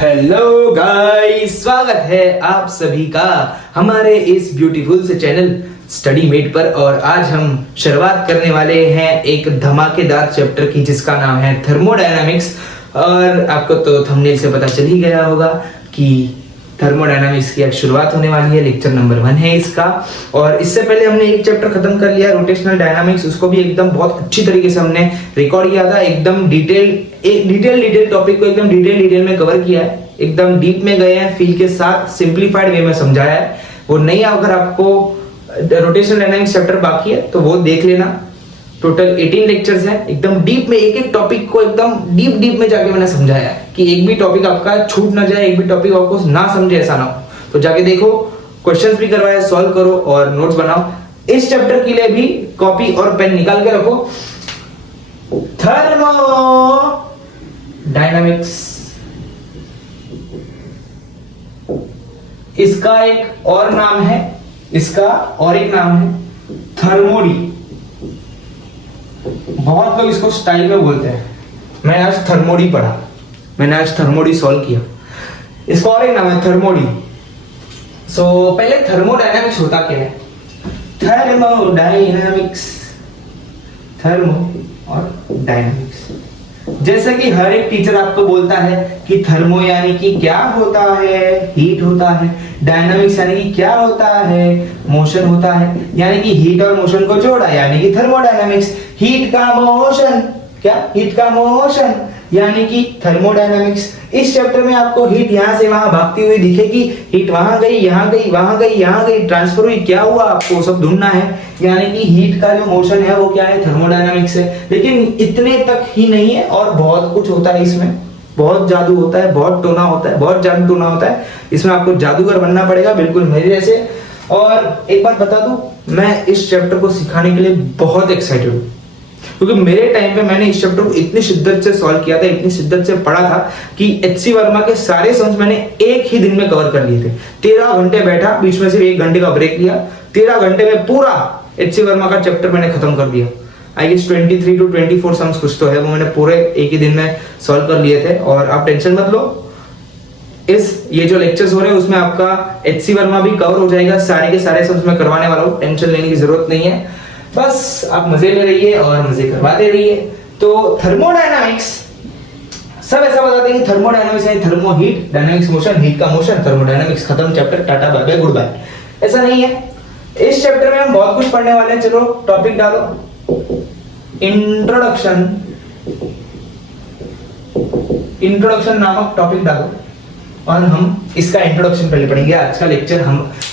Hello guys, स्वागत है आप सभी का हमारे इस ब्यूटीफुल से चैनल स्टडी मेट पर। और आज हम शुरुआत करने वाले हैं एक धमाकेदार चैप्टर की जिसका नाम है थर्मोडायनामिक्स। और आपको तो थंबनेल से पता चल ही गया होगा कि थर्मोडायनामिक्स की आज शुरुआत होने वाली है। लेक्चर नंबर 1 है इसका। और इससे पहले हमने एक चैप्टर खत्म कर लिया रोटेशनल डायनामिक्स, उसको भी एकदम बहुत अच्छी तरीके से हमने रिकॉर्ड किया था। एकदम डिटेल टॉपिक को एकदम डिटेल में कवर किया है, एकदम डीप में गए हैं, फील के साथ सिंप्लीफाइड वे में समझाया है। वो नहीं, अगर आपको रोटेशनल डायनामिक्स चैप्टर बाकी है तो वो देख लेना। टोटल 18 लेक्चर्स हैं, एकदम डीप में एक एक टॉपिक को एकदम डीप में जाके मैंने समझाया है कि एक भी टॉपिक आपका छूट ना जाए, एक भी टॉपिक आपको ना समझे ऐसा ना हो। तो जाके देखो, क्वेश्चंस भी करवाए, सॉल्व करो और नोट्स बनाओ। इस चैप्टर के लिए भी कॉपी और पेन निकाल के रखो। थर्मोडायनामिक्स, इसका एक और नाम है, थर्मोडी। बहुत लोग इसको स्टाइल में बोलते हैं। मैंने आज थर्मोडी पढ़ा, मैंने आज थर्मोडी सॉल्व किया। इसका और एक नाम है थर्मोडी। सो पहले थर्मोडायनामिक्स होता क्या है? थर्मो और डायनामिक्स। जैसे कि हर एक टीचर आपको बोलता है कि थर्मो यानी कि क्या होता है, हीट होता है। डायनामिक्स यानी कि क्या होता है, मोशन होता है। यानी कि हीट और मोशन को जोड़ा यानी कि थर्मोडायनामिक्स। हीट का मोशन, क्या हीट का मोशन यानी कि थर्मोडायनामिक्स। इस चैप्टर में आपको हीट यहां से वहां भागती हुई दिखेगी, हीट वहां गई, यहां गई, वहां गई, यहां गई, ट्रांसफर हुई, क्या हुआ आपको सब ढूंढना है। यानी कि हीट का जो मोशन है वो क्या है, थर्मोडायनामिक्स है। लेकिन इतने तक ही नहीं है, और बहुत कुछ होता है इसमें, बहुत जादू होता है, बहुत टोना होता है, बहुत जादू टोना होता है। इसमें आपको जादूगर बनना पड़ेगा, बिल्कुल मेरे जैसे। और एक बात बता दूं, मैं इस चैप्टर को सिखाने के लिए बहुत एक्साइटेड हूं, क्योंकि मेरे टाइम पे मैंने इस चैप्टर को इतनी शिद्दत से सॉल्व किया था, इतनी शिद्दत से पढ़ा था कि एचसी वर्मा के सारे सम्स मैंने एक ही दिन में कवर कर लिए थे। 13 घंटे बैठा, बीच में सिर्फ 1 घंटे का ब्रेक लिया। 13 घंटे में पूरा एचसी वर्मा का चैप्टर मैंने खत्म कर दिया। आई गेस 23 to 24 सम्स कुछ तो है, वो मैंने पूरे एक ही दिन में सॉल्व कर लिए थे। और आप टेंशन मत लो, ये जो लेक्चर्स हो रहे हैं उसमें आपका एचसी वर्मा भी कवर हो जाएगा। सारे के सारे सम्स मैं करवाने वाला हूँ, टेंशन लेने की जरूरत नहीं है। बस आप मजे ले रहिए और मजे करवाते रहिए। तो थर्मोडायनामिक्स, सब ऐसा बताते हैं कि थर्मोडायनामिक्स है thermo heat, dynamics motion, heat का मोशन, थर्मोडायनामिक्स, खत्म chapter, tata bye bye good bye. ऐसा नहीं है, इस चैप्टर में हम बहुत कुछ पढ़ने वाले हैं। चलो टॉपिक डालो, इंट्रोडक्शन नामक टॉपिक डालो और हम इसका इंट्रोडक्शन पहले पढ़ेंगे। आज का लेक्चर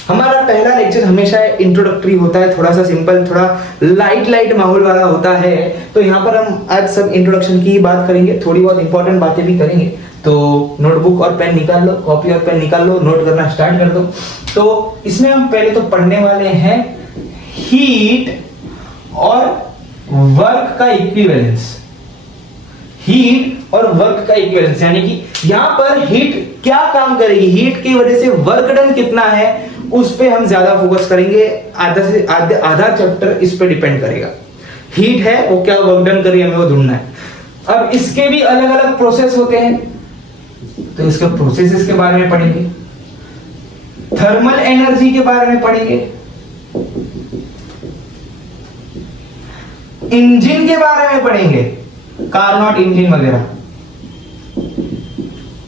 हमारा पहला लेक्चर हमेशा इंट्रोडक्टरी होता है, थोड़ा सा सिंपल, थोड़ा लाइट माहौल वाला होता है। तो यहाँ पर हम आज सब इंट्रोडक्शन की बात करेंगे, थोड़ी बहुत इंपॉर्टेंट बातें भी करेंगे। तो नोटबुक और पेन निकाल लो, कॉपी और पेन निकाल लो, नोट करना स्टार्ट कर दो। तो इसमें हम पहले तो पढ़ने वाले हैं हीट और वर्क का इक्विवेलेंस। हीट और वर्क का इक्विवेलेंस यानी कि यहां पर हीट क्या काम करेगी, हीट की वजह से वर्क डन कितना है, उस पे हम ज्यादा फोकस करेंगे। आधा चैप्टर इस पे डिपेंड करेगा। हीट है वो क्या वर्क डन करेगी, हमें वो ढूंढना है। अब इसके भी अलग अलग प्रोसेस होते हैं, तो इसके प्रोसेसेस के बारे में पढ़ेंगे, थर्मल एनर्जी के बारे में पढ़ेंगे, इंजन के बारे में पढ़ेंगे, कार्नोट इंजन वगैरह,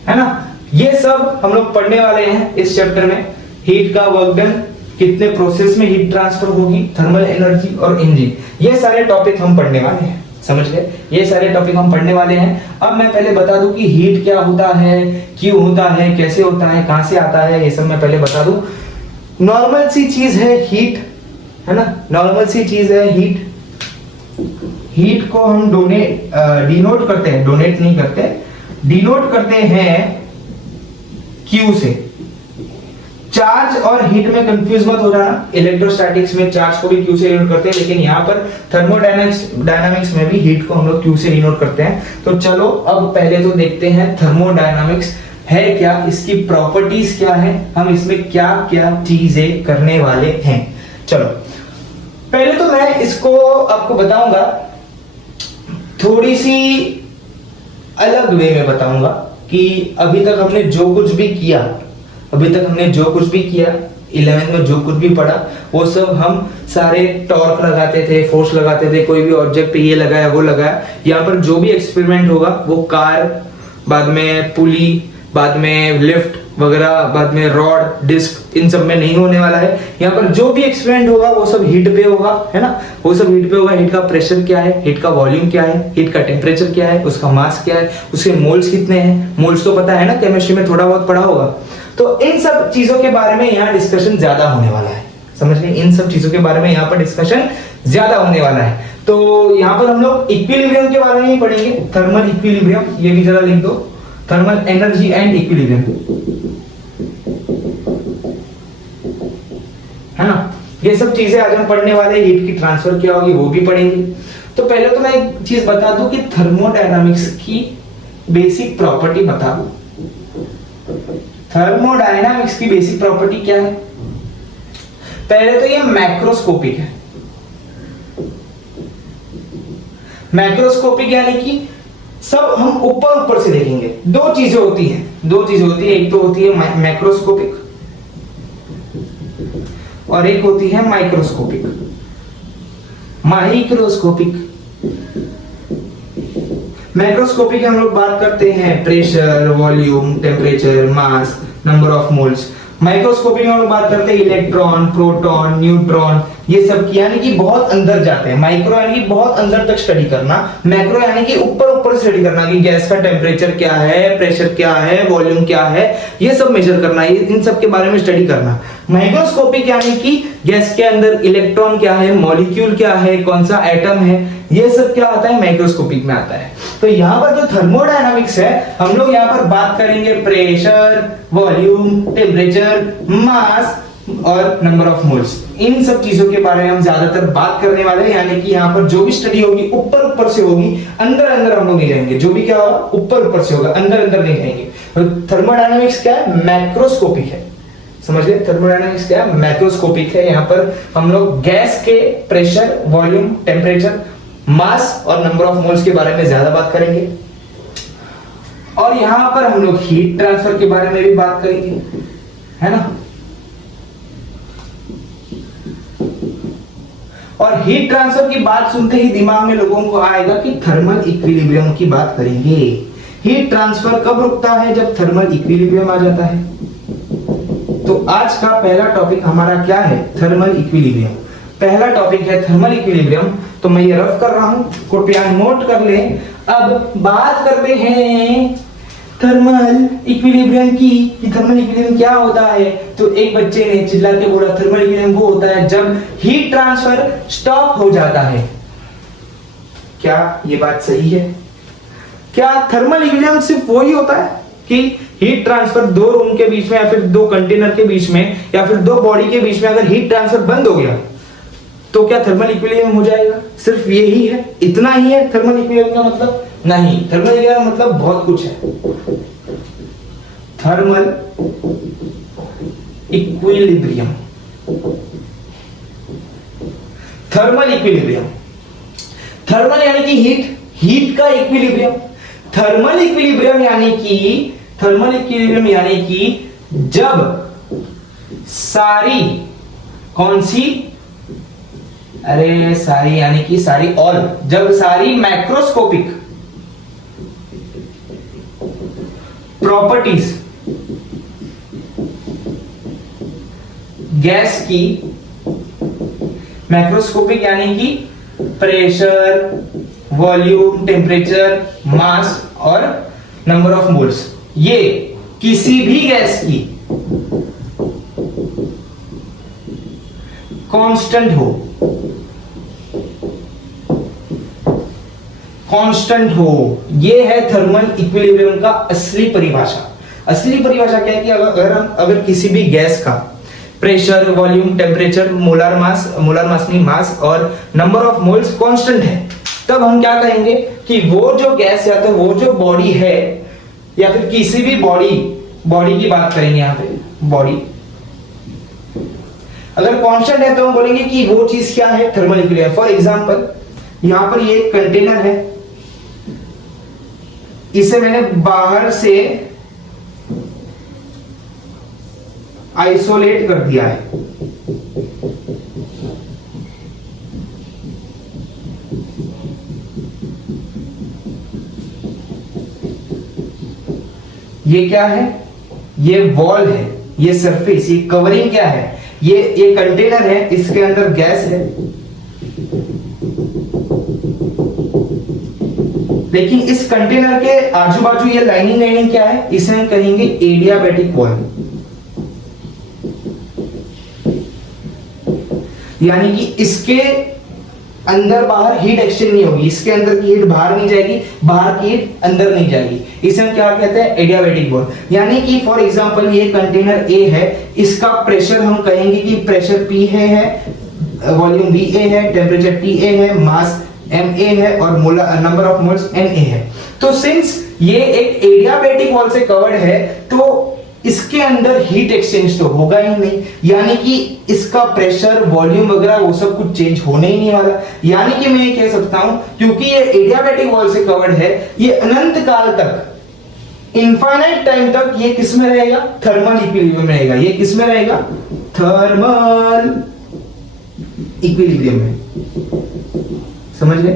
है ना। ये सब हम लोग पढ़ने वाले हैं इस चैप्टर में। हीट का वर्क डन, कितने प्रोसेस में हीट ट्रांसफर होगी, थर्मल एनर्जी और इंजन, ये सारे टॉपिक हम पढ़ने वाले हैं। समझ गए, ये सारे टॉपिक हम पढ़ने वाले हैं। अब मैं पहले बता दूं कि हीट क्या होता है, क्यों होता है, कैसे होता है, कहां से आता है, ये सब मैं पहले बता दूं। नॉर्मल सी चीज है हीट, है ना, नॉर्मल सी चीज है हीट। हीट को हम डिनोट करते हैं, डोनेट नहीं करते, डिनोट करते हैं Q से। चार्ज और हीट में कंफ्यूज मत हो जाना, इलेक्ट्रोस्टैटिक्स में चार्ज को भी Q से डिनोट करते हैं, लेकिन यहाँ पर थर्मोडायनामिक्स में भी हीट को हम लोग Q से डिनोट करते हैं। तो चलो अब पहले तो देखते हैं थर्मोडायनामिक्स है क्या, इसकी प्रॉपर्टीज क्या है, हम इसमें क्या क्या चीजें करने वाले हैं। चलो पहले तो मैं इसको आपको बताऊंगा, थोड़ी सी अलग वे में बताऊंगा, कि अभी तक हमने जो कुछ भी किया, 11th में जो कुछ भी पढ़ा, वो सब हम सारे टॉर्क लगाते थे, फोर्स लगाते थे, कोई भी ऑब्जेक्ट पे ये लगाया वो लगाया। यहाँ पर जो भी एक्सपेरिमेंट होगा वो कार, बाद में पुली, बाद में लिफ्ट वगैरह, बाद में रॉड, डिस्क, इन सब में नहीं होने वाला है। यहाँ पर जो भी एक्सपेरिमेंट होगा वो सब हीट पे होगा, है ना, वो सब हीट पे होगा। हीट का प्रेशर क्या है, हीट का वॉल्यूम क्या है, हीट का टेम्परेचर क्या है, उसका मास क्या है, उसके मोल्स कितने हैं, मोल्स तो पता है ना, केमिस्ट्री में थोड़ा बहुत पढ़ा होगा। तो इन सब चीजों के बारे में यहाँ डिस्कशन ज्यादा होने वाला है, समझ गए, इन सब चीजों के बारे में यहाँ पर डिस्कशन ज्यादा होने वाला है। तो यहाँ पर हम लोग इक्विलिब्रियम के बारे में ही पढ़ेंगे, थर्मल इक्विलिब्रियम, ये भी जरा लिख दो, थर्मल एनर्जी एंड इक्विलिब्रियम, है ना, ये सब चीजें आज हम पढ़ने वाले हैं। हीट की ट्रांसफर क्या होगी वो भी पढ़ेंगे। तो पहले तो मैं एक चीज बता दूं कि थर्मोडायनामिक्स की बेसिक प्रॉपर्टी बता दूं। थर्मोडायनामिक्स की बेसिक प्रॉपर्टी क्या है? पहले तो ये मैक्रोस्कोपिक है। मैक्रोस्कोपिक यानी कि सब हम ऊपर ऊपर से देखेंगे। दो चीजें होती हैं, एक तो होती है मैक्रोस्कोपिक और एक होती है माइक्रोस्कोपिक। मैक्रोस्कोपिक हम लोग बात करते हैं pressure, volume, temperature, mass, number of moles. Microscopic में हम लोग बात करते हैं इलेक्ट्रॉन, प्रोटॉन, न्यूट्रॉन, ये सब की, यानी कि बहुत अंदर जाते हैं। माइक्रो यानी कि बहुत अंदर तक स्टडी करना, मैक्रो यानी कि ऊपर ऊपर स्टडी करना कि गैस का टेम्परेचर क्या है, प्रेशर क्या है, वॉल्यूम क्या है, ये सब मेजर करना, इन सब के बारे में स्टडी करना। माइक्रोस्कोपिक यानी कि गैस के अंदर इलेक्ट्रॉन क्या है, मॉलिक्यूल क्या है, कौन सा एटम है, ये सब क्या आता है, माइक्रोस्कोपिक में आता है। तो यहाँ पर जो थर्मोडायनामिक्स है, हम लोग यहाँ पर बात करेंगे प्रेशर, वॉल्यूम, टेम्परेचर, मास और नंबर ऑफ मोल्स। इन सब चीजों के बारे में हम ज्यादातर बात करने वाले हैं, यानी कि यहाँ पर जो भी स्टडी होगी ऊपर ऊपर से होगी, अंदर अंदर हम लोग नहीं जाएंगे। जो भी क्या होगा ऊपर ऊपर से होगा, अंदर अंदर नहीं जाएंगे। तो थर्मोडायनामिक्स क्या है, मैक्रोस्कोपिक है, समझ गए। थर्मोडायनामिक्स क्या है, मैक्रोस्कोपिक है। यहाँ पर हम लोग गैस के प्रेशर, वॉल्यूम, टेम्परेचर, मास और नंबर ऑफ मोल्स के बारे में ज्यादा बात करेंगे। और यहां पर हम लोग हीट ट्रांसफर के बारे में भी बात करेंगे, है ना। और हीट ट्रांसफर की बात सुनते ही दिमाग में लोगों को आएगा कि थर्मल इक्विलिब्रियम की बात करेंगे। हीट ट्रांसफर कब रुकता है, जब थर्मल इक्विलिब्रियम आ जाता है। तो आज का पहला टॉपिक हमारा क्या है, थर्मल इक्विलिब्रियम। पहला टॉपिक है थर्मल इक्विलिब्रियम। तो मैं ये रफ कर रहा हूं, कृपया नोट कर लें। अब बात करते हैं थर्मल इक्विलिब्रियम की, कि थर्मल इक्विलिब्रियम क्या होता है। तो एक बच्चे ने चिल्ला के बोला थर्मल इक्विलिब्रियम वो होता है जब हीट ट्रांसफर स्टॉप हो जाता है। क्या ये बात सही है? क्या थर्मल इक्विलिब्रियम सिर्फ वही होता है कि हीट ट्रांसफर दो रूम के बीच में या फिर दो कंटेनर के बीच में या फिर दो बॉडी के बीच में अगर हीट ट्रांसफर बंद हो गया तो क्या थर्मल इक्विलिब्रियम हो जाएगा? सिर्फ यही है, इतना ही है थर्मल इक्विलिब्रियम का मतलब? नहीं, थर्मल इक्विलिब्रियम मतलब बहुत कुछ है। Thermal equilibrium, thermal equilibrium, thermal यानी कि हीट, हीट का इक्विलिब्रियम। थर्मल इक्विलिब्रियम यानी कि जब सारी, कौन सी, अरे सारी यानी कि सारी ऑल, जब सारी मैक्रोस्कोपिक प्रॉपर्टीज गैस की, मैक्रोस्कोपिक यानी कि प्रेशर, वॉल्यूम, टेम्परेचर, मास और नंबर ऑफ मोल्स, ये किसी भी गैस की कांस्टेंट हो, कांस्टेंट हो, ये है थर्मल इक्विलिब्रियम का असली परिभाषा। असली परिभाषा क्या है कि अगर किसी भी गैस का pressure, volume, temperature, molar mass नहीं, मास और नंबर ऑफ मोल्स कांस्टेंट है, तब हम क्या कहेंगे कि वो जो गैस या तो वो जो बॉडी है या फिर किसी भी बॉडी की बात करेंगे, यहां पे बॉडी अगर कांस्टेंट है तो हम बोलेंगे कि वो चीज क्या है, थर्मल इक्विलिब्रियम। फॉर एग्जांपल यहां पर ये कंटेनर है, इसे मैंने बाहर से आइसोलेट कर दिया है। ये क्या है? ये वॉल है, ये सरफेस, ये कवरिंग क्या है? ये कंटेनर है, इसके अंदर गैस है, लेकिन इस कंटेनर के आजू बाजू ये लाइनिंग क्या है? इसे हम कहेंगे एडियाबैटिक वॉल, यानी कि इसके अंदर बाहर हीट एक्सचेंज नहीं होगी, इसके अंदर की हीट बाहर नहीं जाएगी, बाहर की हीट अंदर नहीं जाएगी। इसे हम क्या कहते हैं? Adiabatic wall. यानी कि फॉर एग्जांपल ये कंटेनर ए है, इसका प्रेशर हम कहेंगे कि प्रेशर पी है, वॉल्यूम वी ए है, टेम्परेचर टी ए है, मास एम ए है और number of moles N A है। तो सिंस ये एक एडियाबैटिक वॉल से कवर्ड है, तो इसके अंदर हीट एक्सचेंज तो होगा ही नहीं, यानी कि इसका प्रेशर, वॉल्यूम वगैरह वो सब कुछ चेंज होने ही नहीं वाला। यानी कि मैं ये कह सकता हूं, क्योंकि ये एडियाबैटिक वॉल से कवर्ड है, ये अनंत काल तक, इनफाइनाइट टाइम तक ये किस में रहेगा? थर्मल इक्विलिब्रियम में रहेगा। ये किस में रहेगा? थर्मल इक्विलिब्रियम में। समझ गए?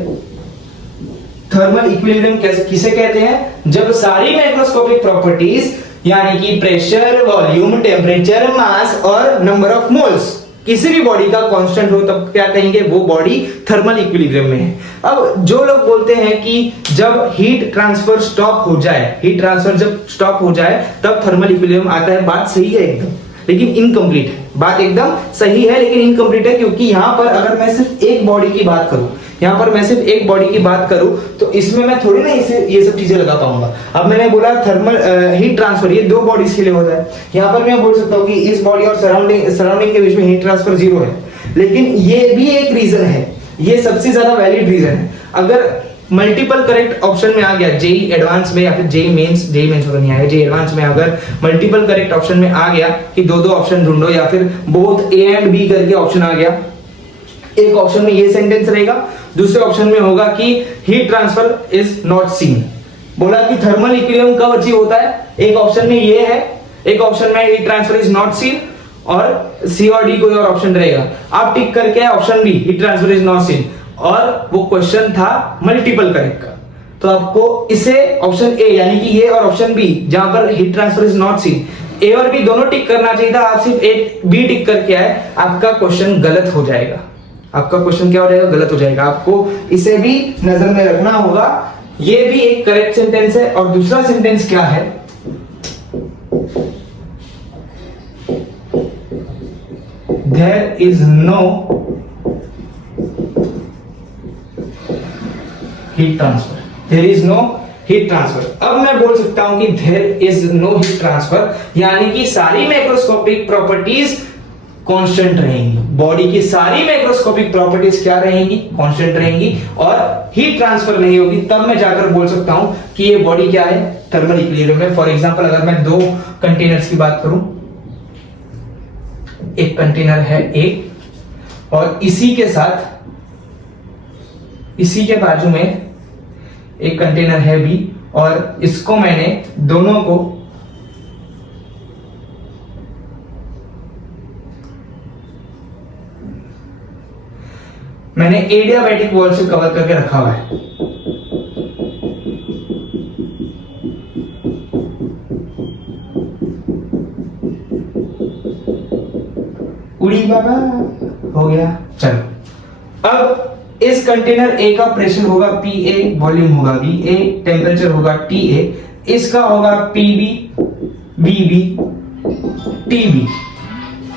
थर्मल इक्विलिब्रियम किसे कहते हैं? जब सारी मैक्रोस्कोपिक प्रॉपर्टीज यानी कि प्रेशर, वॉल्यूम, टेम्परेचर, मास और नंबर ऑफ मोल्स किसी भी बॉडी का कांस्टेंट हो, तब क्या कहेंगे? वो बॉडी थर्मल इक्विलिब्रियम में है। अब जो लोग बोलते हैं कि जब हीट ट्रांसफर स्टॉप हो जाए, हीट ट्रांसफर जब स्टॉप हो जाए तब थर्मल इक्विलिब्रियम आता है, बात सही है एकदम, लेकिन इनकम्प्लीट है। बात एकदम सही है लेकिन इनकम्प्लीट है, क्योंकि यहां पर अगर मैं सिर्फ एक बॉडी की बात करूं, यहां पर मैं सिर्फ एक बॉडी की बात करूं, तो इसमें मैं थोड़ी ना इसे ये सब चीजें लगा पाऊंगा। अब मैंने बोला थर्मल हीट ट्रांसफर ये दो बॉडीज के लिए होता है। यहां पर मैं बोल सकता हूं कि इस बॉडी और सराउंडिंग के बीच में हीट ट्रांसफर 0 है, लेकिन ये भी एक रीजन है, ये सबसे ज्यादा वैलिड रीजन है। अगर मल्टीपल करेक्ट ऑप्शन में आ गया, जेई एडवांस में या फिर जेई मेंस तो नहीं आया, जेई एडवांस में अगर मल्टीपल करेक्ट ऑप्शन में आ गया कि दो ऑप्शन ढूंढो, या फिर बोथ ए एंड बी करके ऑप्शन आ गया, एक ऑप्शन में ये सेंटेंस रहेगा, दूसरे ऑप्शन में होगा कि heat transfer is not scene. बोला कि थर्मल इक्विलिब्रियम कब अचीव होता है? एक ऑप्शन में ये है, एक ऑप्शन में heat transfer is not scene, और सी और डी कोई और ऑप्शन रहेगा। आप टिक करके option B heat transfer is not scene, और वो क्वेश्चन था मल्टीपल करेक्ट का, तो आपको इसे ऑप्शन ए यानी कि ये और ऑप्शन बी जहां पर heat transfer is not seen, A और बी दोनों टिक करना चाहिए था। आप सिर्फ एक बी टिक करके आए, आपका क्वेश्चन गलत हो जाएगा। आपका क्वेश्चन क्या हो जाएगा? गलत हो जाएगा। आपको इसे भी नजर में रखना होगा। ये भी एक करेक्ट सेंटेंस है। और दूसरा सेंटेंस क्या है? There is no heat transfer, there is no heat transfer. अब मैं बोल सकता हूं कि there is no heat transfer, यानी कि सारी मैक्रोस्कोपिक प्रॉपर्टीज कांस्टेंट रहेंगी, बॉडी की सारी मैक्रोस्कोपिक प्रॉपर्टीज क्या रहेंगी? कांस्टेंट रहेंगी, और हीट ट्रांसफर नहीं होगी। तब मैं जाकर बोल सकता हूं कि ये बॉडी क्या है? थर्मल इक्विलिब्रियम में। फॉर एग्जांपल अगर मैं दो कंटेनर्स की बात करूं, एक कंटेनर है ए और इसी के साथ, इसी के बाजू में एक कंटेनर है बी, और इसको मैंने दोनों को मैंने एडियाबैटिक वॉल से कवर करके रखा हुआ है। उड़ी बाबा हो गया। चलो, अब इस कंटेनर ए का प्रेशर होगा पी ए, वॉल्यूम होगा वी ए, टेम्परेचर होगा टी ए, इसका होगा P B, B B, T B.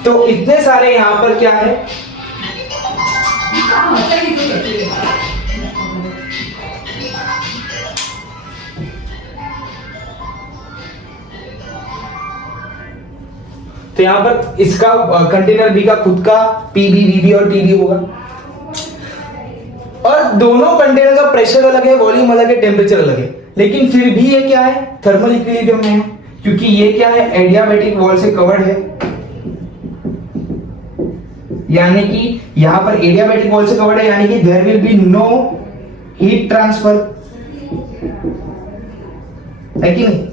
तो इतने सारे यहां पर क्या है? तो यहां पर इसका कंटेनर बी का खुद का पीबी, बीबी और टीबी होगा, और दोनों कंटेनर का प्रेशर अलग है, वॉल्यूम अलग है, टेम्परेचर अलग है, लेकिन फिर भी ये क्या है? थर्मल इक्विलिब्रियम में है, क्योंकि ये क्या है? एडियाबैटिक वॉल से कवर्ड है। यानी कि यहां पर एडियाबैटिक वॉल से कवर्ड है, यानी कि there will be no heat transfer, है कि नहीं?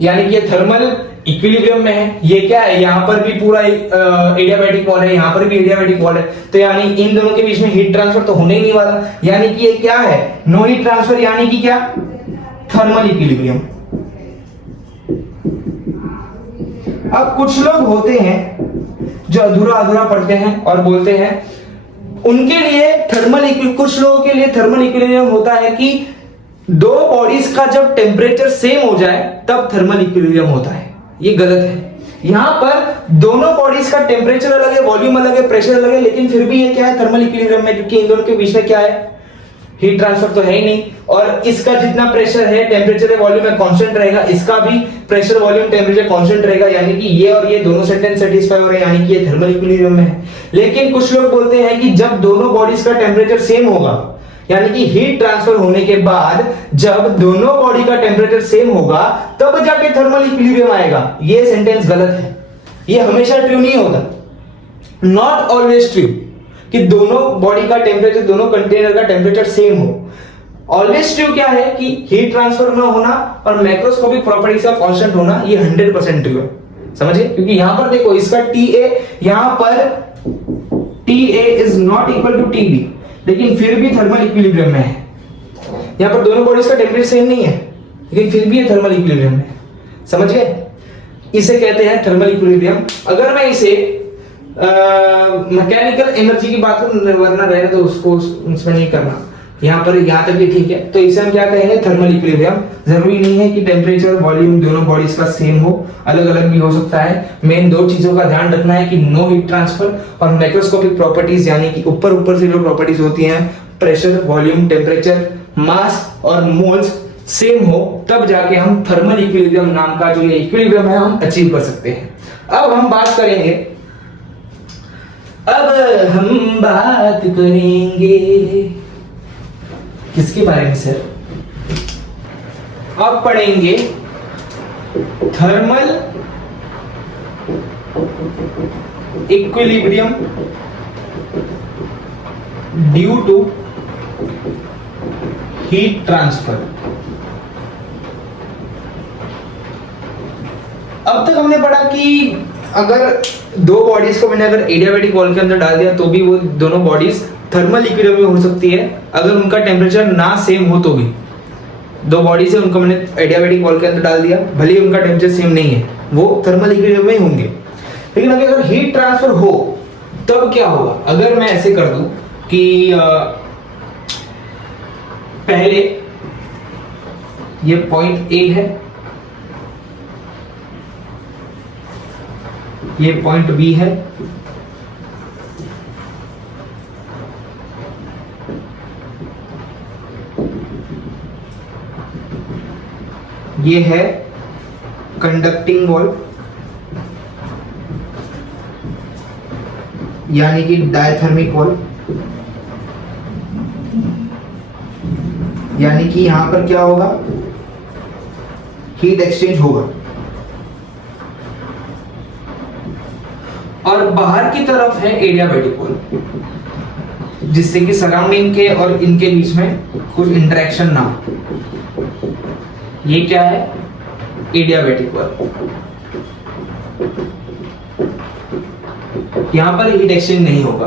यानी कि ये थर्मल इक्विलिब्रियम में है। ये क्या है, यहां पर भी पूरा एडियाबैटिक वॉल है, यहां पर भी एडियाबैटिक वॉल है, तो यानी इन दोनों के बीच में हीट ट्रांसफर तो होने ही नहीं वाला। यानी कि ये क्या है, नो हीट ट्रांसफर, यानी कि क्या, थर्मल इक्विलिब्रियम। अब कुछ लोग होते हैं जो अधूरा अधूरा पढ़ते हैं और बोलते हैं उनके लिए कुछ लोगों के लिए थर्मल इक्विलिब्रियम होता है कि दो बॉडीज का जब टेम्परेचर सेम हो जाए तब थर्मल इक्विलिब्रियम होता है। ये गलत है। यहां पर दोनों बॉडीज का टेम्परेचर अलग है, वॉल्यूम अलग है, प्रेशर अलग है, लेकिन फिर भी ये क्या है, थर्मल इक्विलिब्रियम में, क्योंकि इन दोनों के बीच में क्या है, हीट ट्रांसफर तो है ही नहीं, और इसका जितना प्रेशर है, टेम्परेचर है, वॉल्यूम है, कांस्टेंट रहेगा, इसका भी प्रेशर, वॉल्यूम, टेम्परेचर कांस्टेंट रहेगा, यानी कि ये और ये दोनों सेंटेंस सेटिस्फाई हो रहे हैं, यानी कि ये थर्मल इक्विलिब्रियम में है। लेकिन कुछ लोग बोलते हैं कि जब दोनों बॉडीज का टेम्परेचर सेम होगा, यानी कि हीट ट्रांसफर होने के बाद जब दोनों बॉडी का टेम्परेचर सेम होगा तब जाके थर्मल इक्विलिब्रियम आएगा। ये सेंटेंस गलत है, ये हमेशा ट्रू नहीं होता, नॉट ऑलवेज ट्रू कि दोनों बॉडी का टेम्परेचर, दोनों कंटेनर का टेम्परेचर सेम हो। ऑलवेज ट्रू क्या है कि हीट ट्रांसफर ना होना और मैक्रोस्कोपिक प्रॉपर्टीज का कांस्टेंट होना, ये 100% ट्रू है। समझिए, क्योंकि यहां पर देखो इसका TA, यहां पर TA is not equal to TB, लेकिन फिर भी थर्मल इक्विलिब्रियम में है। यहां पर दोनों बॉडीज का टेम्परेचर सेम नहीं है, लेकिन फिर भी ये थर्मल इक्विलिब्रियम में है। समझ गए? इसे कहते हैं थर्मल इक्विलिब्रियम। अगर मैं इसे मैकेनिकल एनर्जी की बात वरना रहे तो उसको उसमें नहीं करना, यहां पर यहां तक भी ठीक है, तो इसे हम क्या कहेंगे, थर्मल इक्विलिब्रियम। जरूरी नहीं है कि टेम्परेचर, वॉल्यूम दोनों बॉडीज का सेम हो, अलग अलग भी हो सकता है। मेन दो चीजों का ध्यान रखना है कि नो हीट ट्रांसफर और मैक्रोस्कोपिक प्रॉपर्टीज, यानी कि ऊपर ऊपर से जो प्रॉपर्टीज होती हैं, प्रेशर, वॉल्यूम, टेम्परेचर, मास और मोल्स सेम हो, तब जाके हम थर्मल इक्विलिब्रियम नाम का जो ये इक्विलिब्रियम है हम अचीव कर सकते हैं। अब हम बात करेंगे किसके बारे में सर? अब पढ़ेंगे thermal equilibrium due to heat transfer. अब तक हमने पढ़ा कि अगर दो बॉडीज को मैंने अगर एडियाबैटिक वॉल के अंदर डाल दिया तो भी वो दोनों बॉडीज थर्मल इक्विलिब्रियम में हो सकती है, अगर उनका टेम्परेचर ना सेम हो तो भी। दो बॉडीज है, उनको मैंने एडियाबैटिक वॉल के अंदर डाल दिया, भले ही उनका टेम्परेचर सेम नहीं है, वो थर्मल इक्विलिब्रियम में ही होंगे। लेकिन अगर हीट ट्रांसफर हो तब क्या होगा? अगर मैं ऐसे कर दूं कि पहले ये पॉइंट A है, ये पॉइंट B है, ये है कंडक्टिंग वॉल, यानी कि डायथर्मिक वॉल, यानी कि यहां पर क्या होगा, हीट एक्सचेंज होगा। और बाहर की तरफ है एडियाबैटिक वॉल, जिससे कि सराउंडिंग के और इनके बीच में कुछ इंटरेक्शन ना हो। ये क्या है? Adiabatic wall. यहां पर हीट एक्सचेंज नहीं होगा।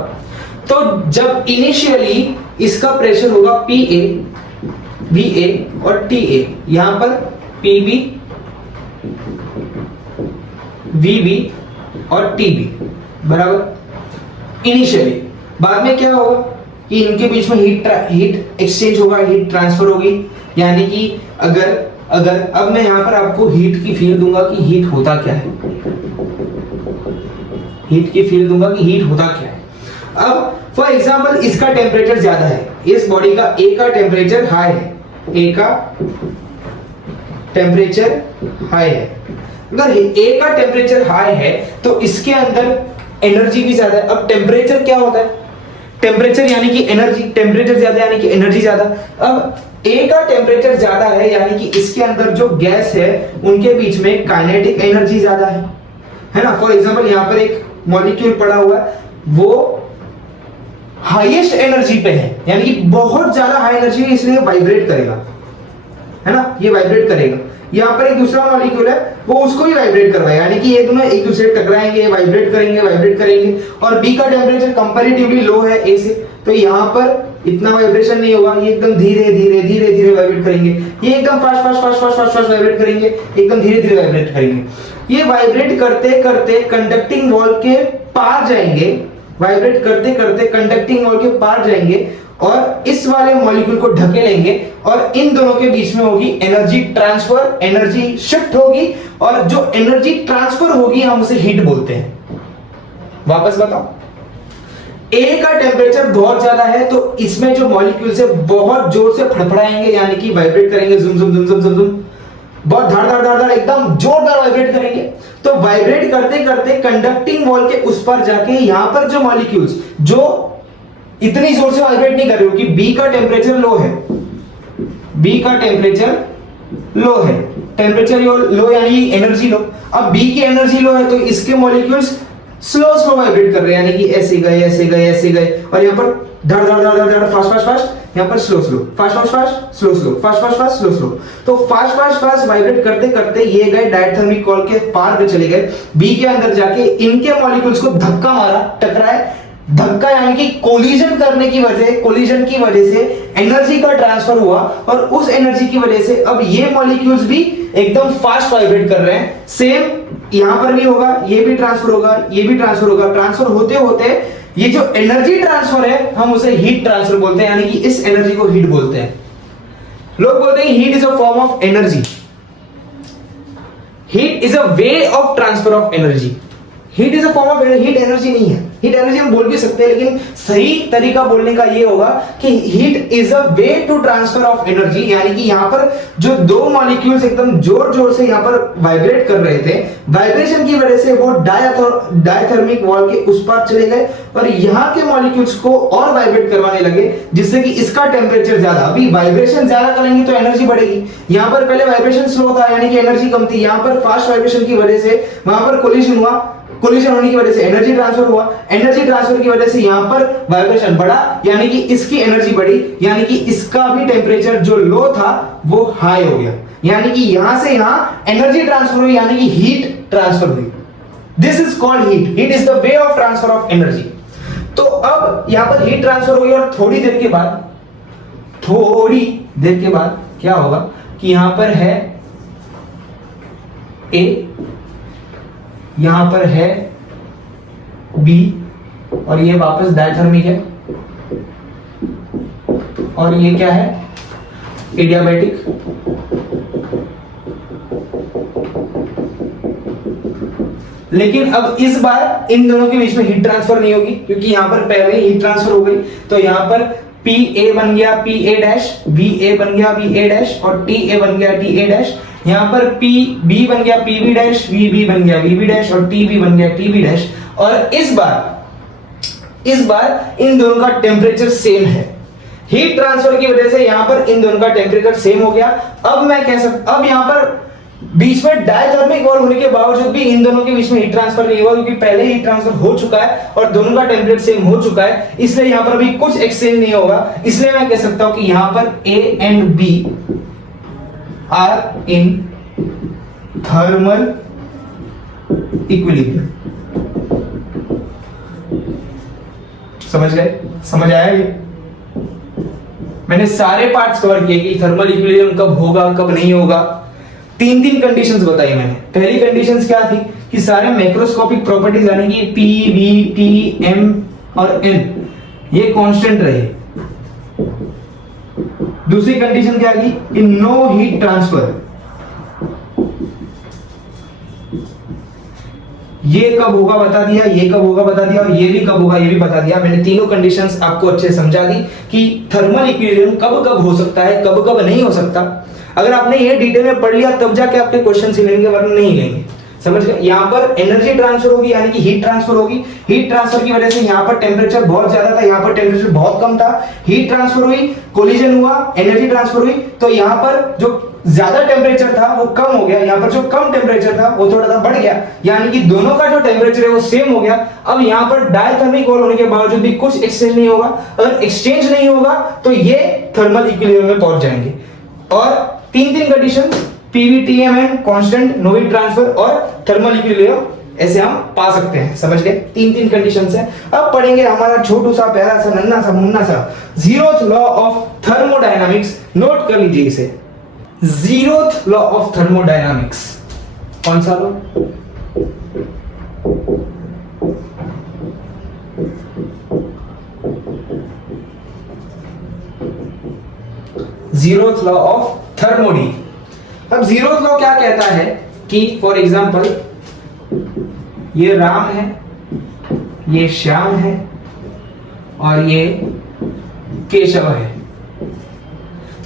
तो जब इनिशियली इसका प्रेशर होगा PA, VA और TA, यहां पर PB, VB और TB बराबर इनिशियली। बाद में क्या होगा कि इनके बीच में हीट एक्सचेंज होगा, हीट ट्रांसफर होगी, यानी कि अगर अब मैं यहां पर आपको हीट की फील दूंगा कि हीट होता क्या है, हीट की फील दूंगा कि हीट होता क्या है। अब फॉर एग्जांपल इसका टेम्परेचर ज्यादा है, इस बॉडी का A का टेम्परेचर हाई है, A का टेम्परेचर हाई है। अगर A का टेम्परेचर हाई है तो इसके अंदर एनर्जी भी ज्यादा है। अब टेम्परेचर क्या होता है? टेम्परेचर यानी कि एनर्जी, टेम्परेचर ज्यादा यानी कि एनर्जी ज्यादा। अब A का टेम्परेचर ज्यादा है, यानी कि इसके अंदर जो गैस है उनके बीच में काइनेटिक एनर्जी ज्यादा है ना। फॉर एग्जांपल यहां पर एक मॉलिक्यूल पड़ा हुआ है, वो हाईएस्ट एनर्जी पे है, यानी कि बहुत ज्यादा हाई एनर्जी है, इसलिए वाइब्रेट करेगा। है ना, ये वाइब्रेट करेगा। यहाँ पर एक दूसरा मॉलिक्यूल है, वो उसको भी वाइब्रेट करवाएगा, यानी कि ये दोनों एक दूसरे टकराएंगे, वाइब्रेट करेंगे। और बी का टेम्परेचर कंपैरेटिवली लो है ए से, तो यहाँ पर इतना वाइब्रेशन नहीं होगा, ये एकदम धीरे धीरे वाइब्रेट करेंगे। ये एकदम फास्ट वाइब्रेट करेंगे, एकदम धीरे धीरे वाइब्रेट करेंगे। ये वाइब्रेट करते करते कंडक्टिंग वॉल के पार जाएंगे, वाइब्रेट करते करते कंडक्टिंग वॉल के पार जाएंगे और इस वाले मॉलिक्यूल को ढकेलेंगे और इन दोनों के बीच में होगी एनर्जी ट्रांसफर, एनर्जी शिफ्ट होगी, और जो एनर्जी ट्रांसफर होगी हम उसे हीट बोलते हैं। वापस बताओ, ए का टेम्परेचर बहुत ज्यादा है तो इसमें जो मॉलिक्यूल्स है बहुत जोर से फड़फड़ाएंगे, यानी कि वाइब्रेट करेंगे, जुम जुम जुम जुम जुम जुम, बहुत धड़ एकदम जोरदार वाइब्रेट करेंगे। तो वाइब्रेट करते करते कंडक्टिंग वॉल के उस पर जाके यहां पर जो मॉलिक्यूल्स जो इतनी जोर से वाइब्रेट नहीं कर रहे हो कि बी का टेम्परेचर लो है, बी का टेम्परेचर लो है, टेम्परेचर लो यानी एनर्जी लो। अब बी की एनर्जी लो है तो इसके मॉलिक्यूल्स स्लो वाइब्रेट कर रहे हैं, यानी कि ऐसे गए और यहाँ पर धड़ फास्ट, यहाँ पर स्लो फास्ट स्लो। तो फास्ट वाइब्रेट करते करते ये गए डायथर्मिक कॉइल के पार पे चले गए, बी के अंदर जाके इनके मॉलिक्यूल्स को धक्का मारा, टकराए। धक्का यानी कि कोलिजन की वजह से एनर्जी का ट्रांसफर हुआ और उस एनर्जी की वजह से अब ये मॉलिक्यूल्स भी एकदम फास्ट वाइब्रेट कर रहे हैं। सेम यहां पर भी होगा, ये भी ट्रांसफर होगा। ट्रांसफर होते होते ये जो एनर्जी ट्रांसफर है हम उसे हीट ट्रांसफर बोलते हैं, यानी कि इस एनर्जी को हीट बोलते हैं। लोग बोलते हैं heat is a form of energy, heat is a way of transfer of energy. Heat is a form of energy, heat energy नहीं है। हीट एनर्जी हम बोल भी सकते हैं, लेकिन सही तरीका बोलने का ये होगा कि heat is a way to transfer of energy, यानी कि यहां पर जो दो मॉलिक्यूल्स एकदम जोर से यहां पर वाइब्रेट कर रहे थे, वाइब्रेशन की वजह से वो डायथर्मिक वॉल के उस पार चले गए और यहां के मॉलिक्यूल्स को और वाइब्रेट करवाने लगे, जिससे कि इसका टेम्परेचर ज्यादा। अभी वाइब्रेशन ज्यादा करेंगे तो एनर्जी बढ़ेगी। यहां पर पहले वाइब्रेशन स्लो था, यानी कि एनर्जी कम थी। यहां पर फास्ट वाइब्रेशन की वजह से वहां पर कोलिजन हुआ, कोलिजन होने की वजह से एनर्जी ट्रांसफर हुआ, एनर्जी ट्रांसफर की वजह से यहां पर वाइब्रेशन बढ़ा, यानी कि इसकी एनर्जी बढ़ी, यानी कि इसका भी टेम्परेचर जो लो था वो हाई हो गया, यानी कि यहां से यहां एनर्जी ट्रांसफर हुई, यानी कि हीट ट्रांसफर हुई। This is called heat. Heat is the way of transfer of energy. तो अब यहां पर हीट ट्रांसफर हुई और थोड़ी देर के बाद क्या होगा कि यहां पर है ए, यहां पर है बी और ये वापस डायथर्मिक है और ये क्या है, एडियाबैटिक। लेकिन अब इस बार इन दोनों के बीच में हीट ट्रांसफर नहीं होगी, क्योंकि यहां पर पहले ही हीट ट्रांसफर हो गई। तो यहां पर पी ए बन गया पी ए डैश, बी ए बन गया बी ए डैश और टी ए बन गया टी ए डैश। यहां पर पी बी बन गया P B dash, V B बन गया वी बी डैश और टी बी बन गया टी बी डैश। और इस बार इन दोनों का टेम्परेचर सेम है। हीट ट्रांसफर की वजह से यहां पर इन दोनों का टेम्परेचर सेम हो गया। अब मैं कह सकता, अब यहां पर बीच में डायथर्मिक वॉल होने के बावजूद भी इन दोनों के बीच में हीट ट्रांसफर नहीं हुआ, क्योंकि पहले हीट ट्रांसफर हो चुका है और दोनों का टेम्परेचर सेम हो चुका है, इसलिए यहां पर अभी कुछ एक्सचेंज नहीं होगा। इसलिए मैं कह सकता हूं कि यहां पर A and B are in thermal equilibrium. समझ गए? समझ आया ये? मैंने सारे पार्ट्स कवर किए कि थर्मल इक्विलिब्रियम कब होगा कब नहीं होगा। तीन कंडीशंस बताई मैंने। पहली कंडीशंस क्या थी कि सारे मैक्रोस्कोपिक प्रॉपर्टीज यानी कि पी वी टी एम और एन ये कांस्टेंट रहे। दूसरी कंडीशन क्या थी कि नो हीट ट्रांसफर। ये कब होगा बता दिया, ये कब होगा बता दिया और ये भी कब होगा ये भी बता दिया। मैंने तीनों कंडीशंस आपको अच्छे से समझा दी कि थर्मल इक्विलिब्रियम कब कब हो सकता है, कब कब नहीं हो सकता। अगर आपने ये डिटेल में पढ़ लिया तब जाके आपके क्वेश्चन लेंगे, वरना नहीं लेंगे। समझ गए? यहाँ पर एनर्जी ट्रांसफर होगी यानी कि हीट ट्रांसफर होगी। हीट ट्रांसफर की वजह से यहाँ पर टेम्परेचर बहुत ज्यादा था, यहाँ पर टेम्परेचर बहुत कम था। हीट ट्रांसफर हुई, कोलिजन हुआ, एनर्जी ट्रांसफर हुई, तो यहाँ पर जो ज्यादा टेम्परेचर था वो कम हो गया, यहाँ पर जो कम टेम्परेचर था वो थोड़ा सा बढ़ गया, यानी कि दोनों का जो टेम्परेचर है वो सेम हो गया। अब यहाँ पर डायथर्मिक वॉल होने के बावजूद भी कुछ एक्सचेंज नहीं होगा। अगर एक्सचेंज नहीं होगा तो ये थर्मल इक्विलिब्रियम में पहुंच जाएंगे। और तीन तीन condition, PVTMN constant, no heat transfer और थर्मल इक्विलिब्रियम, ऐसे हम पा सकते हैं। समझ गए? तीन तीन कंडीशन है। अब पढ़ेंगे हमारा छोटू सा प्यारा सा नन्ना सा मुन्ना सा zeroth law of thermodynamics. Note कर लीजिए इसे, जीरोथ लॉ ऑफ थर्मोडायनामिक्स। कौन सा law? Zeroth law of thermodynamics. अब जीरोथ लॉ क्या कहता है कि फॉर एग्जांपल ये राम है, ये श्याम है और ये केशव है।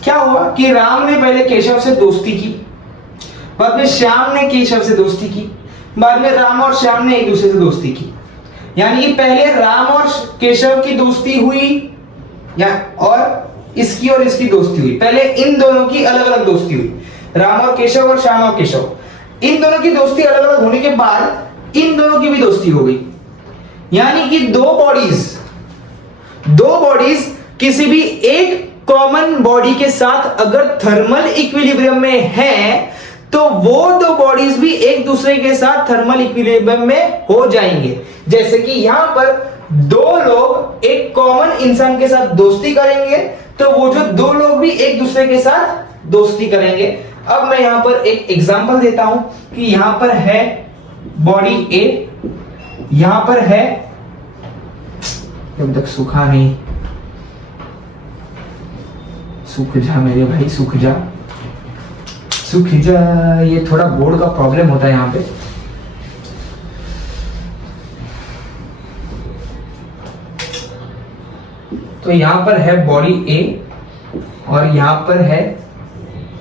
क्या हुआ कि राम ने पहले केशव से दोस्ती की, बाद में श्याम ने केशव से दोस्ती की, बाद में राम और श्याम ने एक दूसरे से दोस्ती की। यानी कि पहले राम और केशव की दोस्ती हुई या और इसकी और इसकी दोस्ती हुई। पहले इन दोनों की अलग अलग दोस्ती हुई, राम और केशव और श्याम और केशव। इन दोनों की दोस्ती अलग अलग होने के बाद इन दोनों की भी दोस्ती हो गई। यानी कि दो बॉडीज किसी भी एक कॉमन बॉडी के साथ अगर थर्मल इक्विलिब्रियम में है तो वो दो बॉडीज भी एक दूसरे के साथ थर्मल इक्विलिब्रियम में हो जाएंगे। जैसे कि यहां पर दो लोग एक कॉमन इंसान के साथ दोस्ती करेंगे तो वो जो दो लोग भी एक दूसरे के साथ दोस्ती करेंगे। अब मैं यहां पर एक एग्जांपल देता हूं कि यहां पर है बॉडी ए, यहां पर है, जब तक सूखा नहीं, सूख जा मेरे भाई, सूख जा, ये थोड़ा बोर्ड का प्रॉब्लम होता है यहां पे। तो यहां पर है बॉडी ए और यहां पर है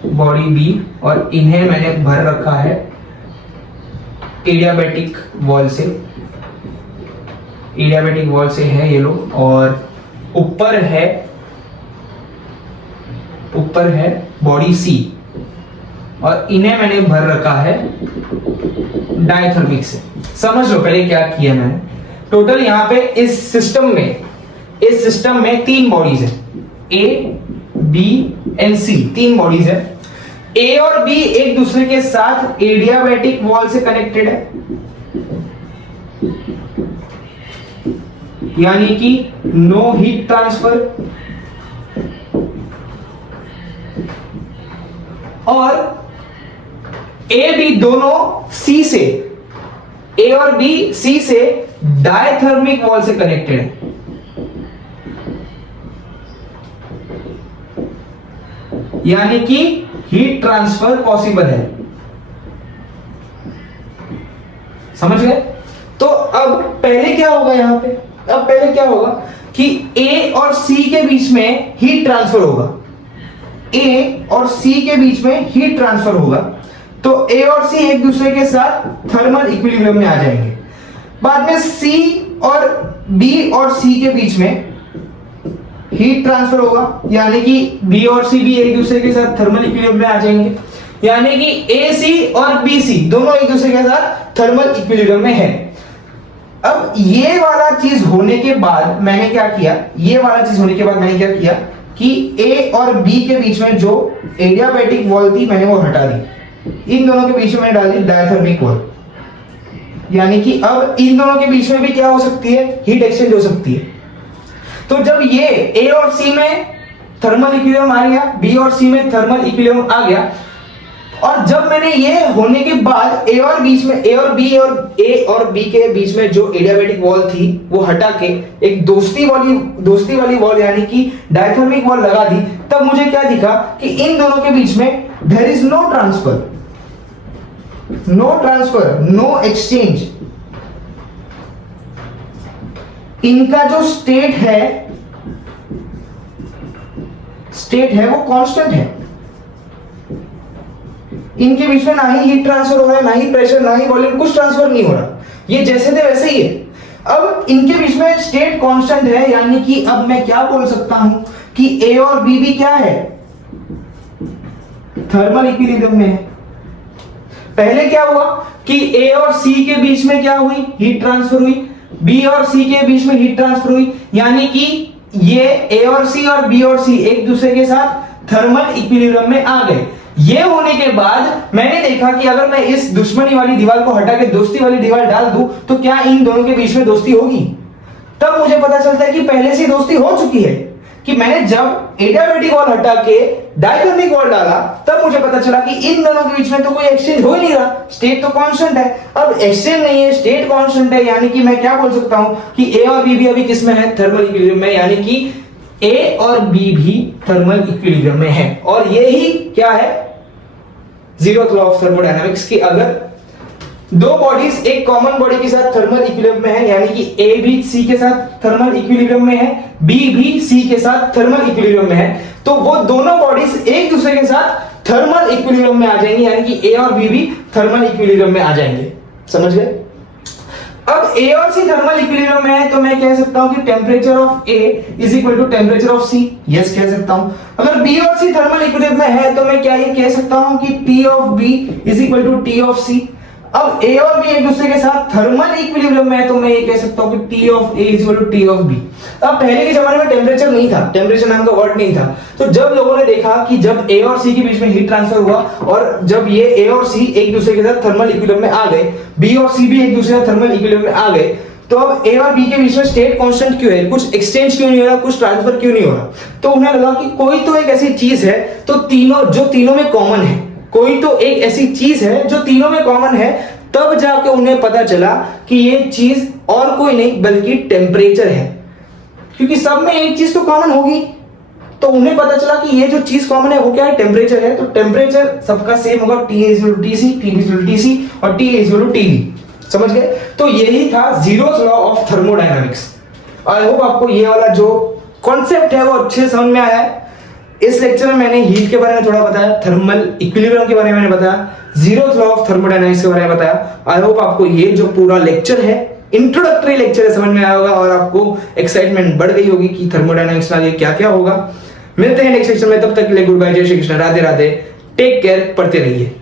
बॉडी बी और इन्हें मैंने भर रखा है एडियाबैटिक वॉल से। एडियाबैटिक वॉल से है ये लोग और ऊपर है बॉडी सी और इन्हें मैंने भर रखा है डायथर्मिक से। समझ लो पहले क्या किया मैंने। टोटल यहां पे इस सिस्टम में तीन बॉडीज है, ए बी एंड सी, तीन बॉडीज है। ए और बी एक दूसरे के साथ एडियाबैटिक वॉल से कनेक्टेड है, यानी कि नो हीट ट्रांसफर। और ए बी दोनों सी से, ए और बी सी से डायथर्मिक वॉल से कनेक्टेड है। यानी कि हीट ट्रांसफर पॉसिबल है। समझ गए? तो अब पहले क्या होगा यहां पे, अब पहले क्या होगा कि ए और सी के बीच में हीट ट्रांसफर होगा। ए और सी के बीच में हीट ट्रांसफर होगा तो ए और सी एक दूसरे के साथ थर्मल इक्विलिब्रियम में आ जाएंगे। बाद में सी और बी और सी के बीच में हीट ट्रांसफर होगा, यानी कि बी और सी भी एक दूसरे के साथ थर्मल इक्विलिब्रियम में आ जाएंगे। यानी कि ए सी और बी सी दोनों एक दूसरे के साथ थर्मल इक्विलिब्रियम में है। अब ये वाला चीज होने के बाद मैंने क्या किया, कि ए और बी के बीच में जो एडियाबैटिक वॉल थी मैंने वो हटा दी। इन दोनों के बीच में मैंने डाल दी डायथर्मिक वॉल। यानी कि अब इन दोनों के बीच में भी क्या हो सकती है, हीट एक्सचेंज हो सकती है। तो जब ये ए और सी में थर्मल इक्विलिब्रियम आ गया, बी और सी में थर्मल इक्विलिब्रियम आ गया, और जब मैंने ये होने के बाद ए और बी के बीच में जो एडियाबैटिक वॉल थी वो हटा के एक दोस्ती वाली वॉल यानी कि डायथर्मिक वॉल लगा दी, तब मुझे क्या दिखा कि इन दोनों के बीच में there is no transfer, no exchange. इनका जो स्टेट है वो कांस्टेंट है। इनके बीच में ना ही हीट ट्रांसफर हो रहा है, ना ही प्रेशर, ना ही वॉल्यूम, कुछ ट्रांसफर नहीं हो रहा, ये जैसे थे वैसे ही है। अब इनके बीच में स्टेट कांस्टेंट है, यानी कि अब मैं क्या बोल सकता हूं कि ए और बी भी क्या है, थर्मल इक्विलिब्रियम में है। पहले क्या हुआ कि ए और सी के बीच में क्या हुई, हीट ट्रांसफर हुई, बी और सी के बीच में हीट ट्रांसफर हुई, यानी कि ये ए और सी और बी और सी एक दूसरे के साथ थर्मल इक्विलिब्रियम में आ गए। ये होने के बाद मैंने देखा कि अगर मैं इस दुश्मनी वाली दीवार को हटा के दोस्ती वाली दीवार डाल दूं तो क्या इन दोनों के बीच में दोस्ती होगी? तब मुझे पता चलता है कि पहले से दोस्ती हो चुकी है, कि मैंने जब एडियाबेटिक वॉल हटा के डायटोनिक वॉल डाला तब मुझे पता चला कि इन दोनों के बीच में तो कोई एक्सचेंज हो ही नहीं रहा, स्टेट तो कांस्टेंट है। अब एक्सचेंज नहीं है, स्टेट कांस्टेंट है, यानी कि मैं क्या बोल सकता हूं कि ए और बी भी अभी किस में है? थर्मल इक्विलिब्रियम में, यानी कि ए और बी भी थर्मल इक्विलिब्रियम में है। और यही क्या है? जीरोथ लॉ ऑफ थर्मोडायनामिक्स की अगर दो बॉडीज एक कॉमन बॉडी के साथ थर्मल इक्विलिब्रियम में है, यानी कि ए भी सी के साथ थर्मल इक्विलिब्रियम में है, बी भी सी के साथ थर्मल इक्विलिब्रियम में है, तो वो दोनों बॉडीज एक दूसरे के साथ थर्मल इक्विलिब्रियम में आ जाएंगी, यानी कि ए और बी भी थर्मल इक्विलिब्रियम में आ जाएंगे। समझ गए? अब ए और सी थर्मल इक्विलिब्रियम में है तो मैं कह सकता हूं कि temperature of A is equal to temperature of C. Yes, कह सकता हूं। अगर बी और सी थर्मल इक्विलिब्रियम में है तो मैं क्या ये कह सकता हूं कि T of B is equal to T of C. अब ए और बी एक दूसरे के साथ थर्मल इक्विलिब्रियम में है तो मैं ये कह सकता हूं कि T of A is equal to T of B. अब पहले के जमाने में टेम्परेचर नहीं था, टेम्परेचर नाम का वर्ड नहीं था, तो जब लोगों ने देखा कि जब ए और सी के बीच में हीट ट्रांसफर हुआ और जब ये ए और सी एक दूसरे के साथ थर्मल इक्विलिब्रियम में आ गए, बी और सी भी एक दूसरे के साथ थर्मल इक्विलिब्रियम में आ गए, तो अब ए और बी के बीच में स्टेट कांस्टेंट क्यों है? कुछ एक्सचेंज क्यों नहीं हो रहा, कुछ ट्रांसफर क्यों नहीं हो रहा? तो उन्हें लगा कि कोई तो एक ऐसी चीज है तो तीनों में कॉमन है, कोई तो एक ऐसी चीज है जो तीनों में कॉमन है। तब जाके उन्हें पता चला कि ये चीज और कोई नहीं बल्कि टेम्परेचर है, क्योंकि सब में एक चीज तो कॉमन होगी। तो उन्हें पता चला कि ये जो चीज कॉमन है वो क्या है? टेम्परेचर है। तो टेम्परेचर सबका सेम होगा, T is equal to TC, T is equal to TC और T is equal to TB। समझ गए? तो यही था zeroth law of thermodynamics. I hope आपको ये वाला जो कॉन्सेप्ट है वो अच्छे से समझ में आया है। इस लेक्चर में मैंने हीट के बारे में थोड़ा बताया, थर्मल इक्विलिब्रियम के बारे में मैंने बताया, जीरोथ लॉ ऑफ थर्मोडायनामिक्स के बारे में बताया। आई होप आपको ये जो पूरा लेक्चर है, इंट्रोडक्टरी लेक्चर है, समझ में आया होगा और आपको एक्साइटमेंट बढ़ गई होगी कि थर्मोडायनामिक्स में आगे क्या क्या होगा। मिलते हैं नेक्स्ट लेक्चर में, तब तक के लिए गुड बाय, जय श्री कृष्ण, राधे राधे, टेक केयर, पढ़ते रहिए।